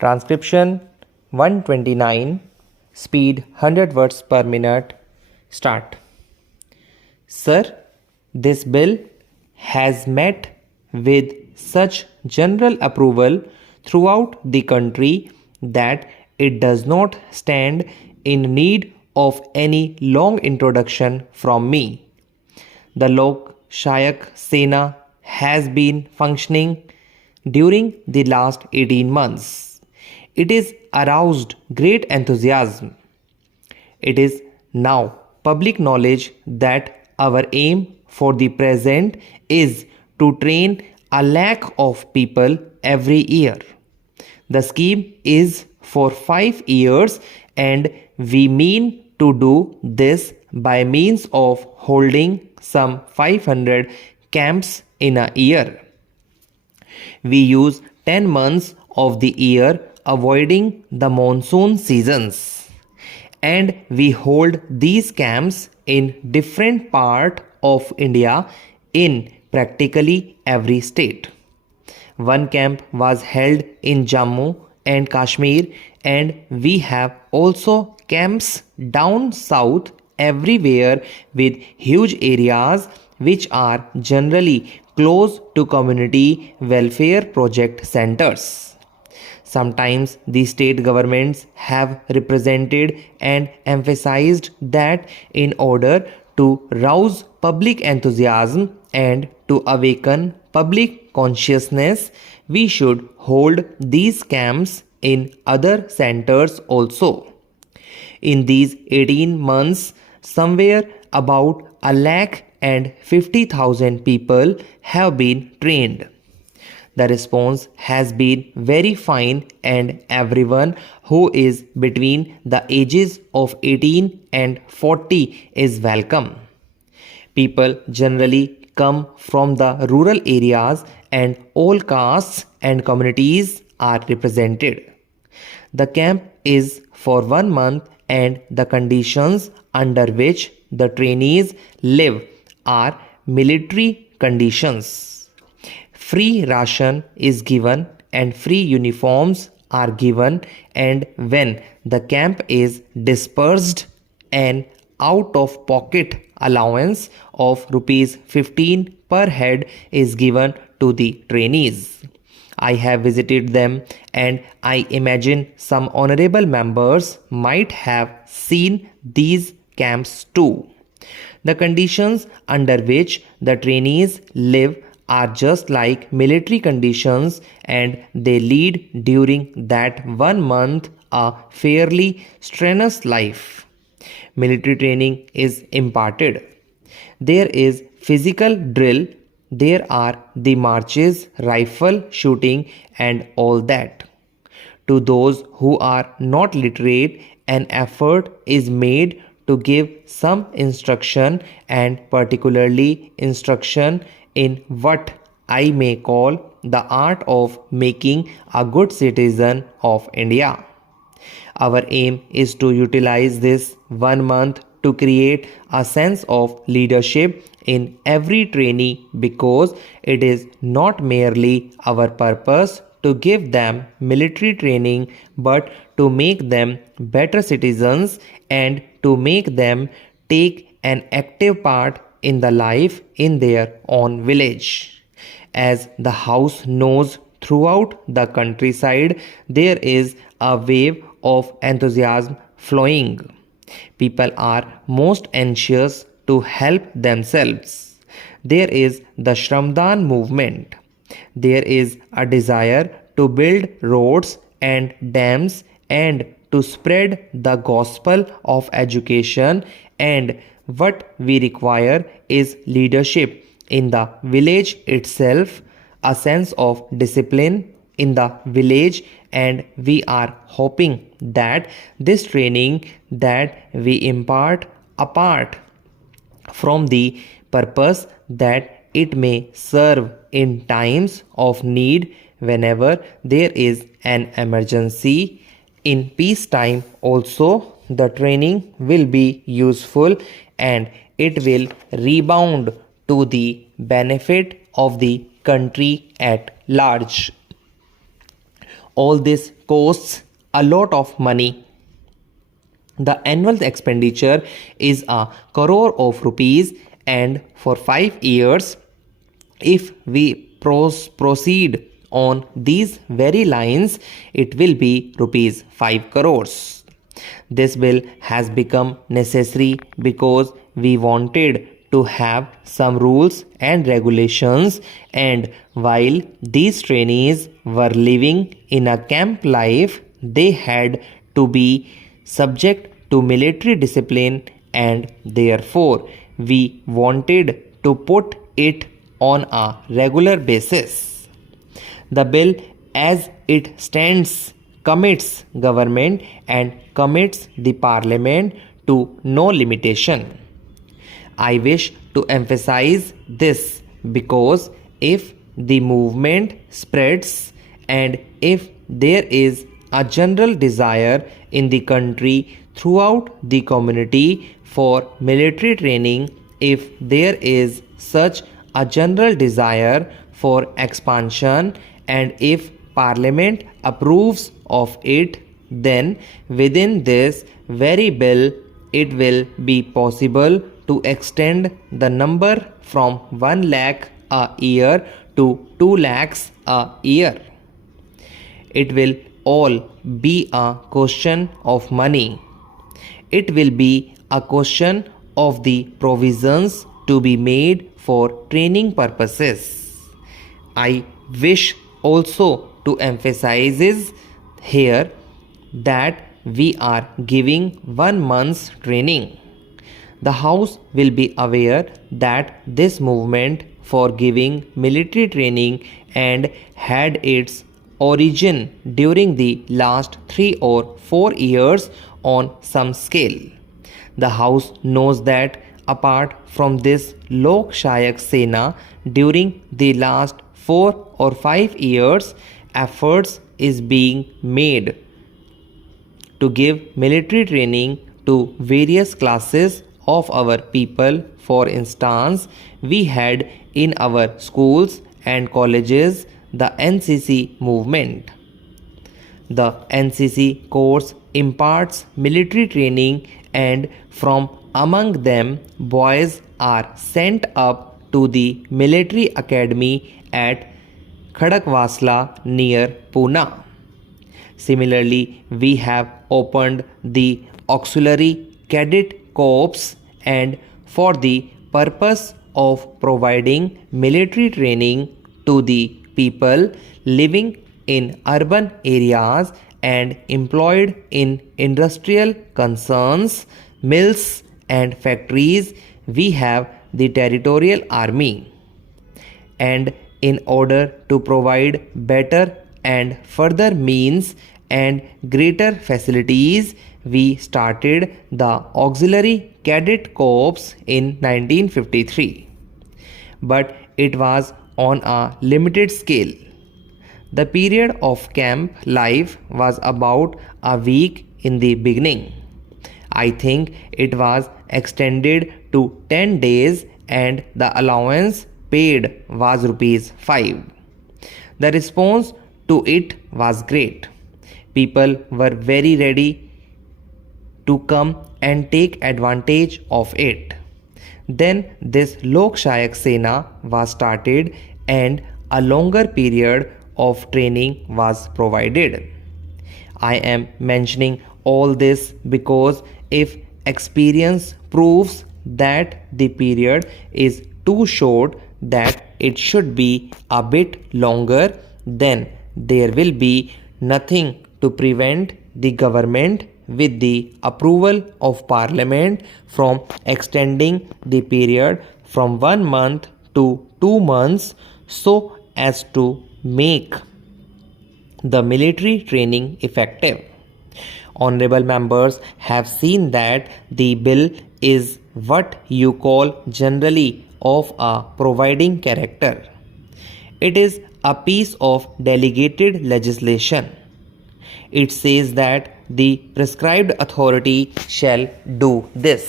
Transcription 129, speed 100 words per minute. Start. Sir, this bill has met with such general approval throughout the country that it does not stand in need of any long introduction from me. The Lok Shayak Sena has been functioning during the last 18 months. It has aroused great enthusiasm. It is now public knowledge that our aim for the present is to train 1 lakh of people every year. The scheme is for 5 years and we mean to do this by means of holding some 500 camps in a year. We use 10 months of the year avoiding the monsoon seasons, and we hold these camps in different parts of India in practically every state. One camp was held in Jammu and Kashmir, and we have also camps down south everywhere with huge areas which are generally close to community welfare project centers. Sometimes the state governments have represented and emphasized that in order to rouse public enthusiasm and to awaken public consciousness, we should hold these camps in other centers also. In these 18 months, somewhere about 1,50,000 people have been trained. The response has been very fine, and everyone who is between the ages of 18 and 40 is welcome. People generally come from the rural areas and all castes and communities are represented. The camp is for 1 month and the conditions under which the trainees live are military conditions. Free ration is given and free uniforms are given, and when the camp is dispersed, an out-of-pocket allowance of rupees 15 per head is given to the trainees. I have visited them and I imagine some honorable members might have seen these camps too. The conditions under which the trainees live are just like military conditions, and they lead during that 1 month a fairly strenuous life. Military training is imparted. There is physical drill, there are the marches, rifle shooting and all that. To those who are not literate, an effort is made to give some instruction, and particularly instruction in what I may call the art of making a good citizen of India. Our aim is to utilize this 1 month to create a sense of leadership in every trainee, because it is not merely our purpose to give them military training but to make them better citizens and to make them take an active part in the life in their own village. As the house knows, throughout the countryside there is a wave of enthusiasm flowing. People are most anxious to help themselves. There is the Shramdan movement. There is a desire to build roads and dams and to spread the gospel of education, and what we require is leadership in the village itself, a sense of discipline in the village, and we are hoping that this training that we impart, apart from the purpose that it may serve in times of need whenever there is an emergency, in peacetime also the training will be useful and it will rebound to the benefit of the country at large. All this costs a lot of money. The annual expenditure is a crore of rupees, and for 5 years, if we proceed on these very lines, it will be rupees 5 crores. This bill has become necessary because we wanted to have some rules and regulations, and while these trainees were living in a camp life, they had to be subject to military discipline, and therefore we wanted to put it on a regular basis. The bill as it stands commits government and commits the parliament to no limitation. I wish to emphasize this because if the movement spreads and if there is a general desire in the country throughout the community for military training, if there is such a general desire for expansion, and if Parliament approves of it, then within this very bill it will be possible to extend the number from 1 lakh a year to 2 lakhs a year. It will all be a question of money. It will be a question of the provisions to be made for training purposes. I wish also to emphasize here that we are giving 1 month's training. The House will be aware that this movement for giving military training and had its origin during the last 3 or 4 years on some scale. The House knows that apart from this Lok Shayak Sena, during the last 4 or 5 years, efforts is being made to give military training to various classes of our people. For instance, we had in our schools and colleges the NCC movement. The NCC course imparts military training, and from among them, boys are sent up to the military academy at Khadakwasla near Pune. Similarly, we have opened the auxiliary cadet corps, and for the purpose of providing military training to the people living in urban areas and employed in industrial concerns, mills and factories, we have the territorial army. And in order to provide better and further means and greater facilities, we started the auxiliary cadet corps in 1953. But it was on a limited scale. The period of camp life was about a week in the beginning. I think it was extended to 10 days, and the allowance paid was rupees 5. The response to it was great. People were very ready to come and take advantage of it. Then this Lok Shayak Sena was started, and a longer period of training was provided. I am mentioning all this because if experience proves that the period is too short, that it should be a bit longer, then there will be nothing to prevent the government with the approval of Parliament from extending the period from 1 month to 2 months so as to make the military training effective. Honorable members have seen that the bill is what you call generally of a providing character. It is a piece of delegated legislation. It says that the prescribed authority shall do this.